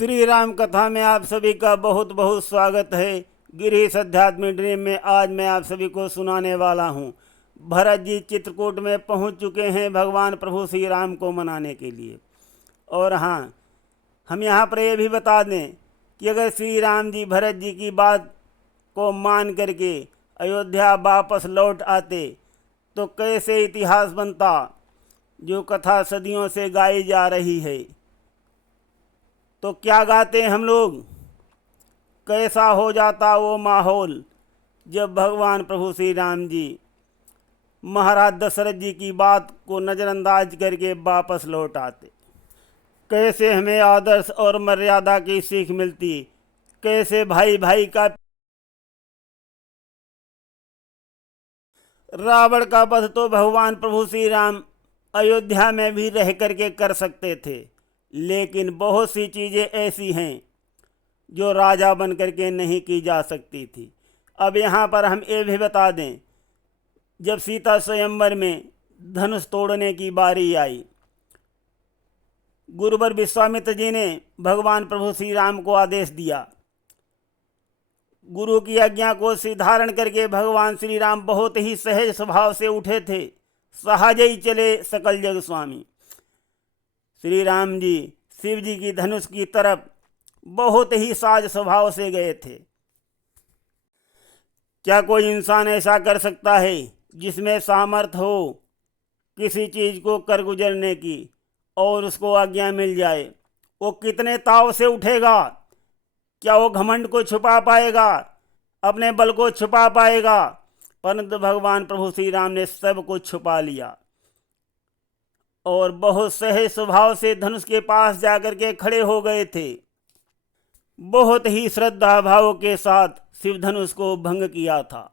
श्री राम कथा में आप सभी का बहुत बहुत स्वागत है। गिरीश अध्यात्म ड्रीम में आज मैं आप सभी को सुनाने वाला हूँ। भरत जी चित्रकूट में पहुँच चुके हैं भगवान प्रभु श्री राम को मनाने के लिए। और हाँ, हम यहाँ पर यह भी बता दें कि अगर श्री राम जी भरत जी की बात को मान करके अयोध्या वापस लौट आते तो कैसे इतिहास बनता, जो कथा सदियों से गाई जा रही है। तो क्या गाते हम लोग, कैसा हो जाता वो माहौल जब भगवान प्रभु श्री राम जी महाराज दशरथ जी की बात को नज़रअंदाज करके वापस लौट आते। कैसे हमें आदर्श और मर्यादा की सीख मिलती, कैसे भाई भाई का रावण का वध तो भगवान प्रभु श्री राम अयोध्या में भी रह करके कर सकते थे, लेकिन बहुत सी चीज़ें ऐसी हैं जो राजा बन करके नहीं की जा सकती थी। अब यहाँ पर हम ये भी बता दें, जब सीता स्वयंवर में धनुष तोड़ने की बारी आई, गुरुवर विश्वामित्र जी ने भगवान प्रभु श्री राम को आदेश दिया। गुरु की आज्ञा को धारण करके भगवान श्री राम बहुत ही सहज स्वभाव से उठे थे। सहज ही चले सकल जग स्वामी। श्री राम जी शिव जी की धनुष की तरफ बहुत ही साज स्वभाव से गए थे। क्या कोई इंसान ऐसा कर सकता है जिसमें सामर्थ्य हो किसी चीज़ को कर गुजरने की और उसको आज्ञा मिल जाए? वो कितने ताव से उठेगा? क्या वो घमंड को छुपा पाएगा, अपने बल को छुपा पाएगा? परंतु भगवान प्रभु श्री राम ने सब कुछ छुपा लिया और बहुत सहज स्वभाव से धनुष के पास जाकर के खड़े हो गए थे। बहुत ही श्रद्धा भाव के साथ शिव धनुष को भंग किया था।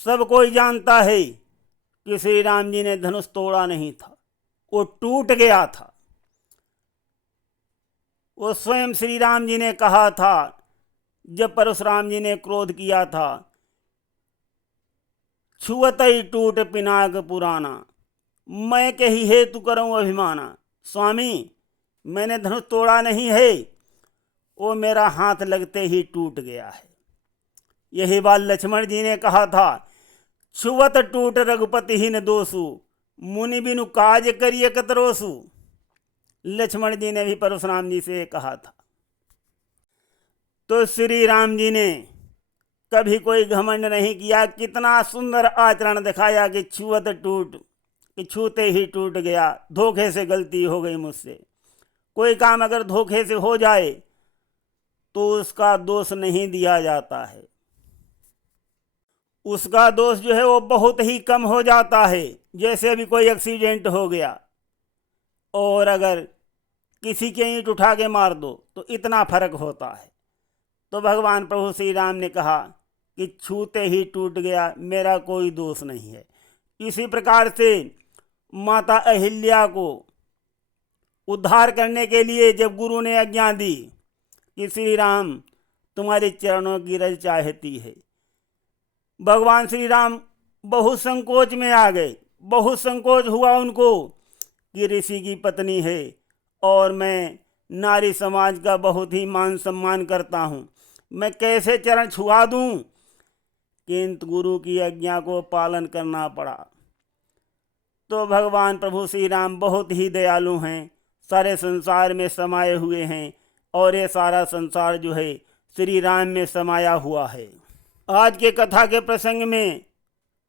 सब कोई जानता है कि श्री राम जी ने धनुष तोड़ा नहीं था, वो टूट गया था। वो स्वयं श्री राम जी ने कहा था, जब परशुराम जी ने क्रोध किया था, छुअत ही टूट पिनाक पुराना, मैं कही हेतु करूं अभिमाना। स्वामी, मैंने धनुष तोड़ा नहीं है, वो मेरा हाथ लगते ही टूट गया है। यही बात लक्ष्मण जी ने कहा था, छुअत टूट रघुपति ही न दोषु, मुनि बिनु काज करिए कतरोसु। लक्ष्मण जी ने भी परशुराम जी से कहा था। तो श्री राम जी ने कभी कोई घमंड नहीं किया। कितना सुंदर आचरण दिखाया कि छुअत टूट, कि छूते ही टूट गया। धोखे से गलती हो गई मुझसे। कोई काम अगर धोखे से हो जाए तो उसका दोष नहीं दिया जाता है, उसका दोष जो है वो बहुत ही कम हो जाता है। जैसे अभी कोई एक्सीडेंट हो गया और अगर किसी के ईंट उठा के मार दो तो इतना फर्क होता है। तो भगवान प्रभु श्री राम ने कहा कि छूते ही टूट गया, मेरा कोई दोष नहीं है। इसी प्रकार से माता अहिल्या को उद्धार करने के लिए जब गुरु ने आज्ञा दी कि श्री राम तुम्हारे चरणों की रज चाहती है, भगवान श्री राम बहुत संकोच में आ गए। बहुत संकोच हुआ उनको कि ऋषि की पत्नी है और मैं नारी समाज का बहुत ही मान सम्मान करता हूँ, मैं कैसे चरण छुआ दूँ? किंतु गुरु की आज्ञा को पालन करना पड़ा। तो भगवान प्रभु श्री राम बहुत ही दयालु हैं, सारे संसार में समाये हुए हैं और ये सारा संसार जो है श्री राम में समाया हुआ है। आज के कथा के प्रसंग में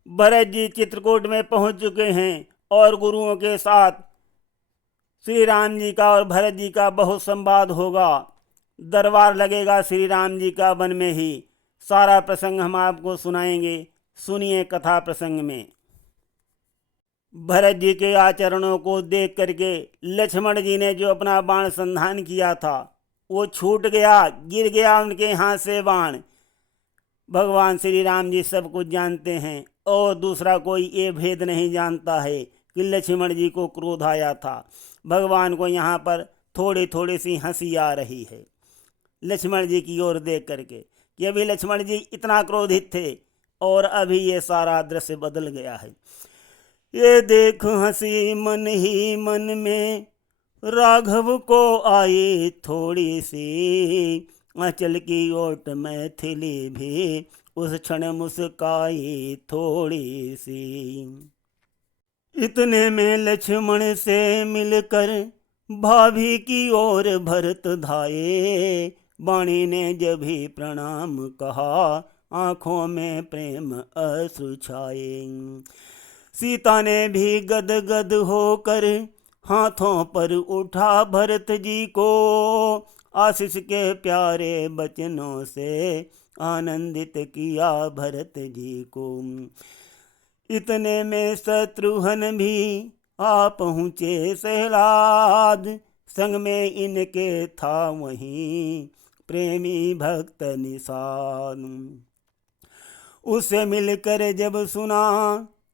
भरत जी चित्रकूट में पहुंच चुके हैं और गुरुओं के साथ श्री राम जी का और भरत जी का बहुत संवाद होगा। दरबार लगेगा श्री राम जी का वन में ही। सारा प्रसंग हम आपको सुनाएंगे, सुनिए कथा प्रसंग में। भरत जी के आचरणों को देख करके लक्ष्मण जी ने जो अपना बाण संधान किया था वो छूट गया, गिर गया उनके हाथ से बाण। भगवान श्री राम जी सब कुछ जानते हैं और दूसरा कोई ये भेद नहीं जानता है कि लक्ष्मण जी को क्रोध आया था। भगवान को यहाँ पर थोड़ी थोड़ी सी हंसी आ रही है लक्ष्मण जी की ओर देख करके कि अभी लक्ष्मण जी इतना क्रोधित थे और अभी ये सारा दृश्य बदल गया है। ये देख हंसी मन ही मन में राघव को आई थोड़ी सी, आंचल की ओट मैथिली भी उस क्षण मुस्काई थोड़ी सी। इतने में लक्ष्मण से मिलकर भाभी की ओर भरत धाये, वाणी ने जब ही प्रणाम कहा, आंखों में प्रेम अश्रु छाए। सीता ने भी गदगद होकर हाथों पर उठा भरत जी को, आशीष के प्यारे बचनों से आनंदित किया भरत जी को। इतने में शत्रुघ्न भी आ पहुँचे सहलाद, संग में इनके था वहीं प्रेमी भक्त निषाद। उससे मिलकर जब सुना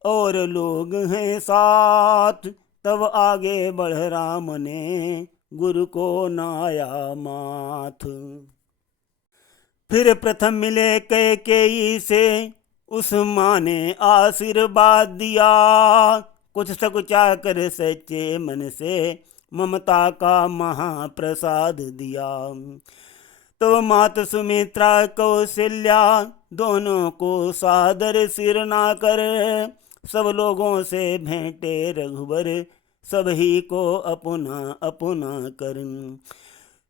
और लोग हैं साथ, तब आगे बढ़ राम ने गुरु को नाया माथ। फिर प्रथम मिले कैकेयी से उस माँ ने आशीर्वाद दिया, कुछ सकुचा कर सच्चे मन से ममता का महाप्रसाद दिया। तो मात सुमित्रा कौशल्या दोनों को सादर सिर ना कर, सब लोगों से भेंटे रघुवर सभी को अपना अपना कर।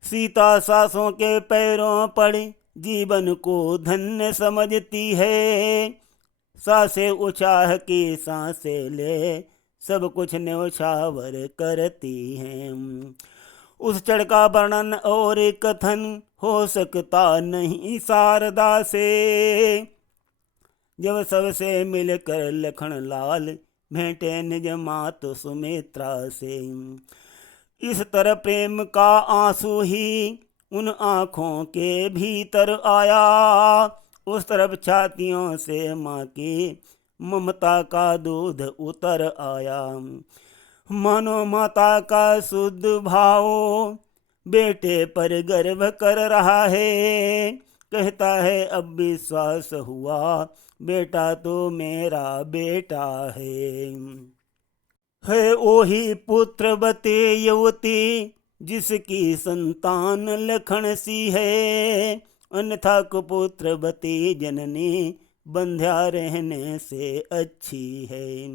सीता सासों के पैरों पड़ जीवन को धन्य समझती है, सांसें उछाह की सांसें ले सब कुछ न्यौछावर करती हैं। उस क्षण का वर्णन और कथन हो सकता नहीं शारदा से, जब सबसे मिलकर लखन लाल भेंटे निज मात सुमित्रा से। इस तरह प्रेम का आंसू ही उन आँखों के भीतर आया, उस तरफ छातियों से माँ की ममता का दूध उतर आया। मानो माता का शुद्ध भाव बेटे पर गर्व कर रहा है, कहता है अब विश्वास हुआ बेटा तो मेरा बेटा है ओही पुत्रवती युवती जिसकी संतान लखन सी है, अन्यथा कुपुत्रवती जननी बंध्या रहने से अच्छी है।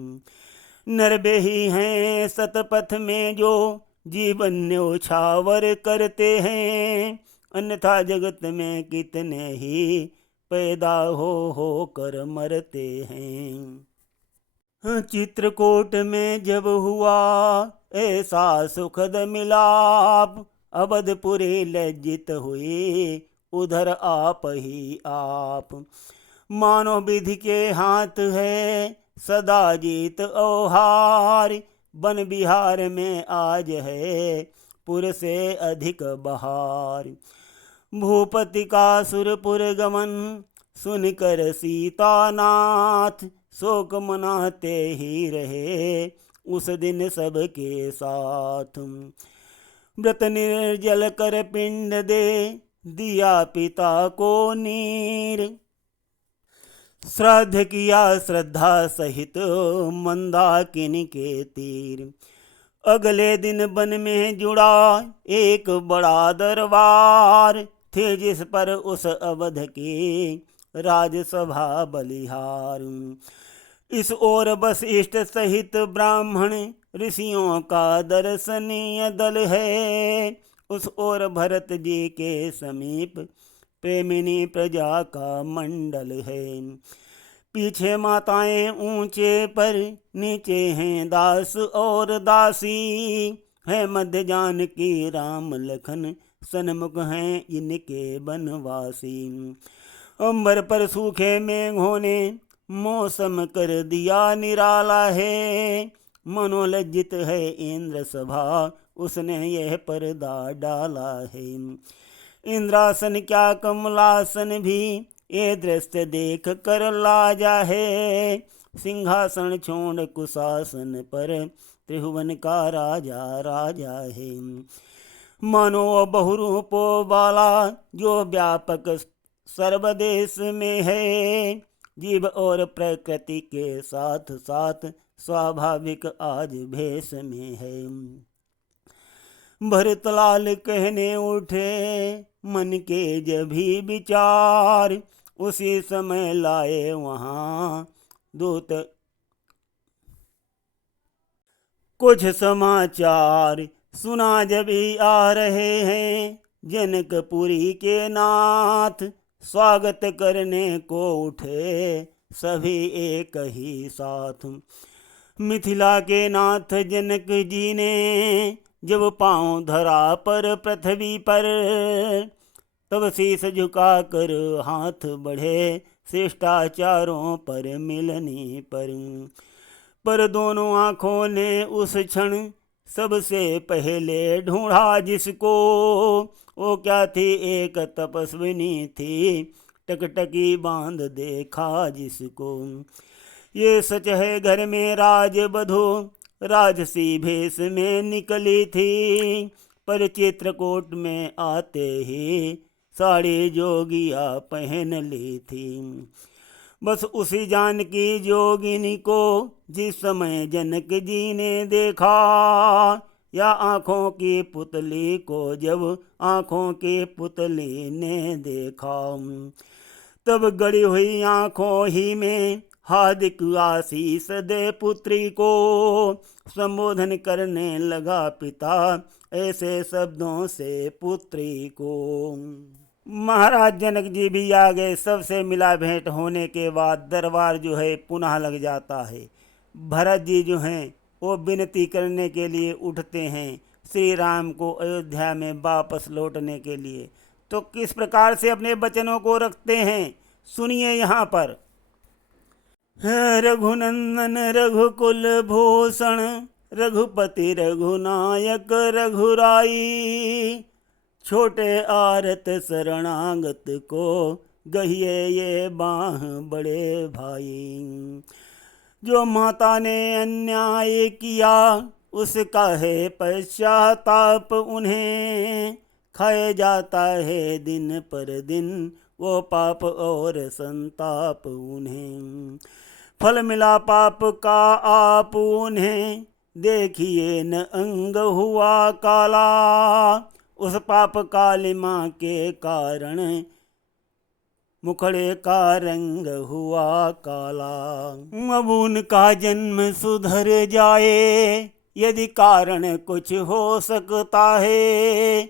नरबे ही हैं सतपथ में जो जीवन न्यौछावर करते हैं, अन्यथा जगत में कितने ही पैदा हो कर मरते हैं। चित्रकूट में जब हुआ ऐसा सुखद मिलाप, अवधपुरी लज्जित हुई उधर आप ही आप। मानो विधि के हाथ है सदा जीत औहार, वन बिहार में आज है पुर से अधिक बहार। भूपति का सुरपुर गमन सुनकर सीतानाथ, शोक मनाते ही रहे उस दिन सबके साथ। व्रत निर्जल कर पिंड दे दिया पिता को नीर, श्राद्ध किया श्रद्धा सहित मंदाकिनी के तीर। अगले दिन वन में जुड़ा एक बड़ा दरबार, थे जिस पर उस अवध की राजसभा बलिहार। इस ओर वशिष्ठ सहित ब्राह्मण ऋषियों का दर्शनीय दल है, उस ओर भरत जी के समीप प्रेमिनी प्रजा का मंडल है। पीछे माताएं ऊंचे पर नीचे हैं दास और दासी, है मध्य जानकी राम लखन सन्मुख हैं इनके बनवासी। अंबर पर सूखे मेघों ने मौसम कर दिया निराला है, मनोलज्जित है इंद्र सभा उसने यह पर्दा डाला है। इंद्रासन क्या कमलासन भी ये दृश्य देख कर लाजा है, सिंहासन छोड़ कुशासन पर त्रिभुवन का राजा राजा है। मानो बहुरूपो वाला जो व्यापक सर्वदेश में है, जीव और प्रकृति के साथ साथ स्वाभाविक आज भेष में है। भरतलाल कहने उठे मन के जब भी विचार, उसी समय लाए वहां दूत कुछ समाचार। सुना जब ही आ रहे हैं जनकपुरी के नाथ, स्वागत करने को उठे सभी एक ही साथ। मिथिला के नाथ जनक जी ने जब पांव धरा पर पृथ्वी पर, तब शीस झुका कर हाथ बढ़े शिष्टाचारों पर मिलने पर दोनों आंखों ने उस क्षण सबसे पहले ढूंढा जिसको, वो क्या थी एक तपस्विनी थी, टकटकी बांध देखा जिसको। ये सच है घर में राज बधू राजसी भेष में निकली थी, पर चित्रकूट में आते ही साड़ी जोगिया पहन ली थी। बस उसी जानकी जोगिनी को जिस समय जनक जी ने देखा, या आंखों की पुतली को जब आंखों की पुतली ने देखा, तब गड़ी हुई आंखों ही में हार्दिक आशीष दे पुत्री को, संबोधन करने लगा पिता ऐसे शब्दों से पुत्री को। महाराज जनक जी भी आ गए। सबसे मिला भेंट होने के बाद दरबार जो है पुनः लग जाता है। भरत जी जो हैं वो विनती करने के लिए उठते हैं श्री राम को अयोध्या में वापस लौटने के लिए। तो किस प्रकार से अपने वचनों को रखते हैं सुनिए यहाँ पर। रघुनंदन रघुकुल भूषण, रघुपति रघुनायक रघुराई, छोटे आरत शरणागत को गहिए ये बाह बड़े भाई। जो माता ने अन्याय किया उसका है पश्चाताप उन्हें, खाए जाता है दिन पर दिन वो पाप और संताप उन्हें। फल मिला पाप का आप उन्हें, देखिए न अंग हुआ काला, उस पाप कालिमा के कारण मुखड़े का रंग हुआ काला। अब उनका जन्म सुधर जाए यदि कारण कुछ हो सकता है,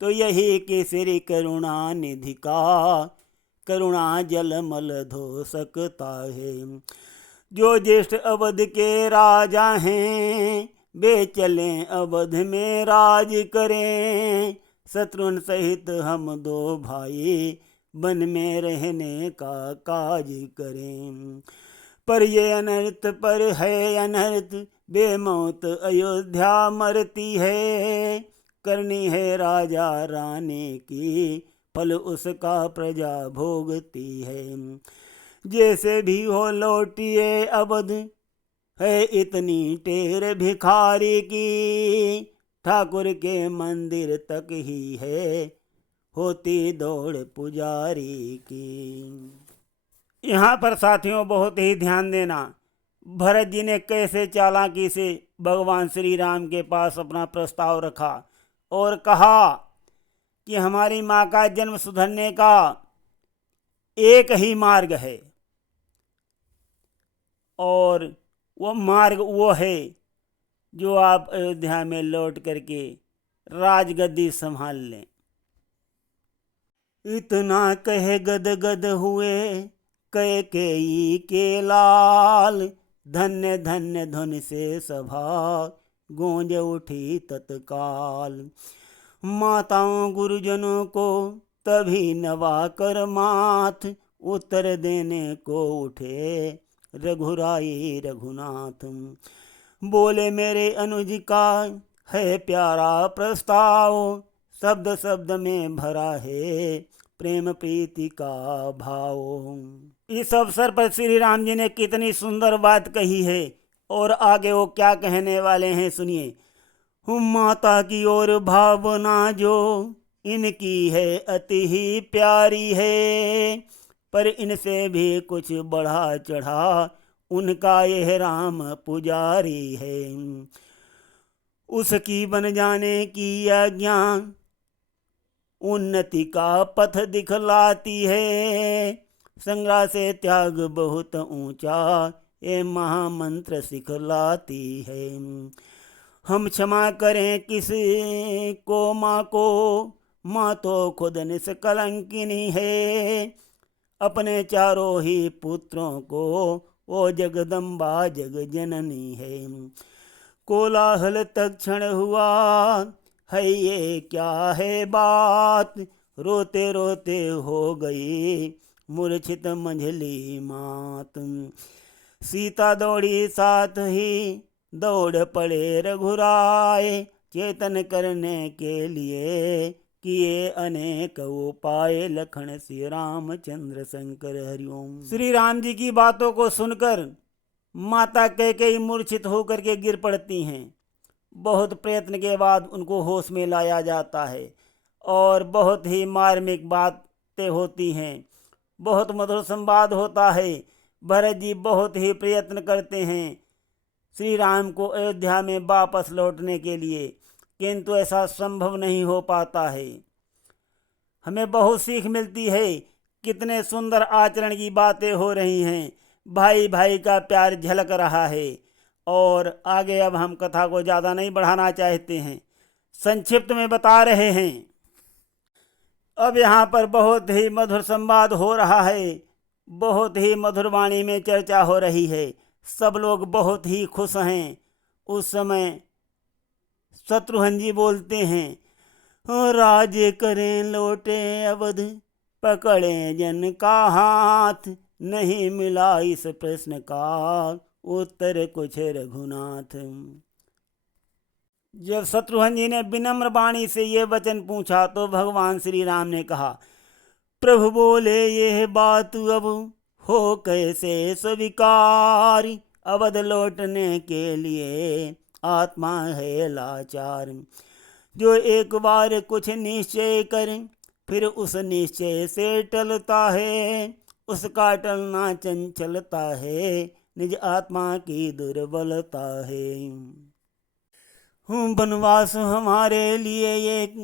तो यही कि श्री करुणा निधि का करुणा जल मल धो सकता है। जो ज्येष्ठ अवध के राजा हैं वे चलें अवध में राज करें, शत्रुन सहित हम दो भाई वन में रहने का काज करें। पर ये अनर्थ पर है अनर्थ, बेमौत अयोध्या मरती है, करनी है राजा रानी की फल उसका प्रजा भोगती है। जैसे भी हो लौटिए अवध, है इतनी टेर भिखारी की, ठाकुर के मंदिर तक ही है होती दौड़ पुजारी की। यहाँ पर साथियों बहुत ही ध्यान देना, भरत जी ने कैसे चालाकी से भगवान श्री राम के पास अपना प्रस्ताव रखा और कहा कि हमारी माँ का जन्म सुधरने का एक ही मार्ग है, और वो मार्ग वो है जो आप अयोध्या में लौट करके राजगद्दी संभाल लें। इतना कह गद गद हुए कैकेयी के लाल, धन्य धन्य ध्वनि से सभा गूंज उठी तत्काल। माताओं गुरुजनों को तभी नवा कर माथ, उत्तर देने को उठे रघुराई रघुनाथ। बोले मेरे अनुज का है प्यारा प्रस्ताव, शब्द शब्द में भरा है प्रेम प्रीति का भाव। इस अवसर पर श्री राम जी ने कितनी सुंदर बात कही है और आगे वो क्या कहने वाले हैं सुनिए। माता की ओर भावना जो इनकी है अति ही प्यारी है, पर इनसे भी कुछ बढ़ा चढ़ा उनका यह राम पुजारी है। उसकी बन जाने की आज्ञा उन्नति का पथ दिखलाती है। संग्रह से त्याग बहुत ऊंचा ये महामंत्र सिखलाती है। हम क्षमा करें किस को माँ को, माँ तो खुद निष्कलंकिनी है। अपने चारों ही पुत्रों को वो जगदम्बा जग जननी है। कोलाहल तत्क्षण हुआ है ये क्या है बात, रोते रोते हो गई मूर्छित मंझली मात। सीता दौड़ी साथ ही दौड़ पड़े रघुराय, चेतन करने के लिए किए अनेक उपाय। लखन श्री रामचंद्र शंकर हरिओम। श्री राम जी की बातों को सुनकर माता कैकेयी मूर्छित होकर के गिर पड़ती हैं। बहुत प्रयत्न के बाद उनको होश में लाया जाता है और बहुत ही मार्मिक बातें होती हैं। बहुत मधुर संवाद होता है। भरत जी बहुत ही प्रयत्न करते हैं श्री राम को अयोध्या में वापस लौटने के लिए, किंतु ऐसा संभव नहीं हो पाता है। हमें बहुत सीख मिलती है। कितने सुंदर आचरण की बातें हो रही हैं। भाई भाई का प्यार झलक रहा है। और आगे अब हम कथा को ज़्यादा नहीं बढ़ाना चाहते हैं, संक्षिप्त में बता रहे हैं। अब यहाँ पर बहुत ही मधुर संवाद हो रहा है। बहुत ही मधुर वाणी में चर्चा हो रही है। सब लोग बहुत ही खुश हैं। उस समय शत्रुघ्न जी बोलते हैं, राज्य करें लौटे अवध, पकड़े जन का हाथ। नहीं मिला इस प्रश्न का उत्तर कुछ रघुनाथ। जब शत्रुघ्न जी ने विनम्र वाणी से ये वचन पूछा तो भगवान श्री राम ने कहा, प्रभु बोले यह बात अब हो कैसे स्वीकार। अवध लौटने के लिए आत्मा है लाचार। जो एक बार कुछ निश्चय कर फिर उस निश्चय से टलता है, उसका टलना चंचलता है, निज आत्मा की दुर्बलता है। वनवास हमारे लिए एक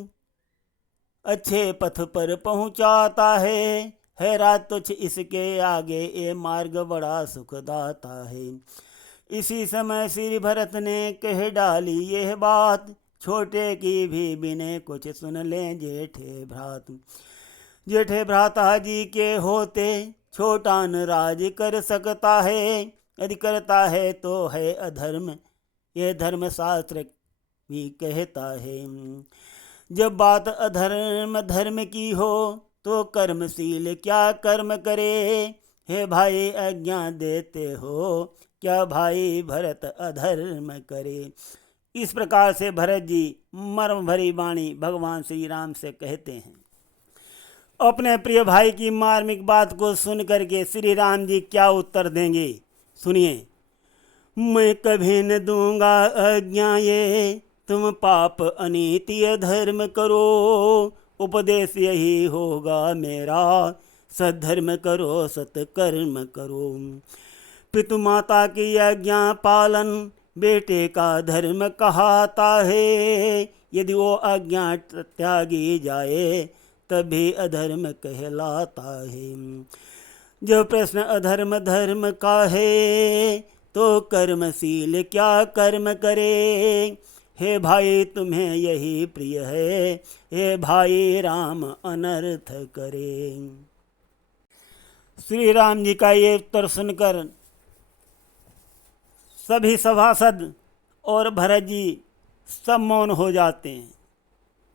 अच्छे पथ पर पहुंचाता है रात तुझ इसके आगे ये मार्ग बड़ा सुखदाता है। इसी समय श्री भरत ने कह डाली यह बात, छोटे की भी बिने कुछ सुन लें जेठे भ्रात। जेठे भ्राता जी के होते छोटा न राज कर सकता है, यदि करता है तो है अधर्म, यह धर्म शास्त्र भी कहता है। जब बात अधर्म धर्म की हो तो कर्मशील क्या कर्म करे, हे भाई आज्ञा देते हो क्या भाई भरत अधर्म करे। इस प्रकार से भरत जी मर्म भरी वाणी भगवान श्री राम से कहते हैं। अपने प्रिय भाई की मार्मिक बात को सुन करके श्री राम जी क्या उत्तर देंगे सुनिए। मैं कभी न दूंगा आज्ञा ये, तुम पाप अनीति अधर्म करो। उपदेश यही होगा मेरा, सद्धर्म करो सत्कर्म करो। पितु माता की आज्ञा पालन बेटे का धर्म कहाता है, यदि वो आज्ञा त्यागी जाए तभी अधर्म कहलाता है। जो प्रश्न अधर्म धर्म का है तो कर्मशील क्या कर्म करे, हे भाई तुम्हें यही प्रिय है, हे भाई राम अनर्थ करे। श्री राम जी का ये उत्तर सुनकर सभी सभासद और भरत जी सब मौन हो जाते हैं।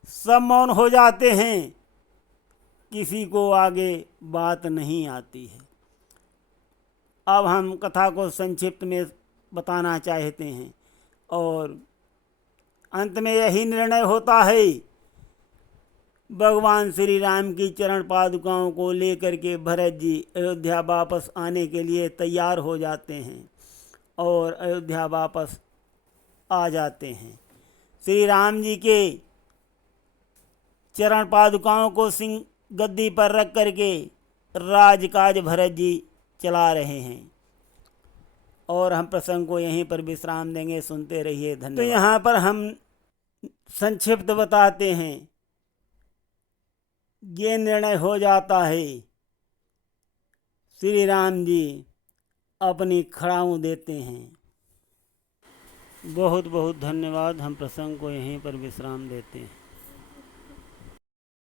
सब मौन हो जाते हैं, किसी को आगे बात नहीं आती है। अब हम कथा को संक्षिप्त में बताना चाहते हैं और अंत में यही निर्णय होता है। भगवान श्री राम की चरण पादुकाओं को लेकर के भरत जी अयोध्या वापस आने के लिए तैयार हो जाते हैं और अयोध्या वापस आ जाते हैं। श्री राम जी के चरण पादुकाओं को सिंह गद्दी पर रख करके राजकाज भरत जी चला रहे हैं। और हम प्रसंग को यहीं पर विश्राम देंगे। सुनते रहिए, धन्यवाद। तो यहाँ पर हम संक्षिप्त बताते हैं, ये निर्णय हो जाता है, श्री राम जी अपनी खड़ाऊँ देते हैं। बहुत बहुत धन्यवाद। हम प्रसंग को यहीं पर विश्राम देते हैं।